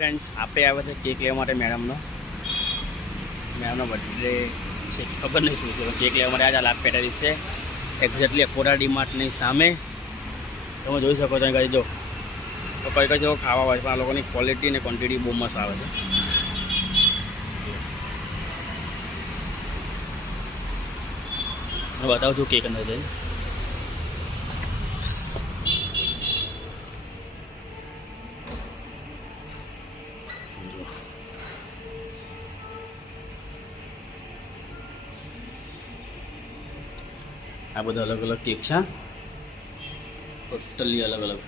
ફ્રેન્ડ્સ આપણે આવ્યા છે કેક લેવા માટે મેડમનો બર્થડે છે, ખબર નહીં શું છે, કેક લેવા માટે આજે લાભ પેટા દિવસે એક્ઝેક્ટલી અકોરા ડીમાર્ટની સામે તમે જોઈ શકો છો. અહીં જો તો કઈ કઈ જો ખાવા આવે છે, પણ આ લોકોની ક્વોલિટી અને ક્વોન્ટિટી બહુ મસ્ત આવે છે. હું બતાવું છું કેક અંદર જઈને. આ બધા અલગ અલગ કેક છે, ટોટલી અલગ અલગ.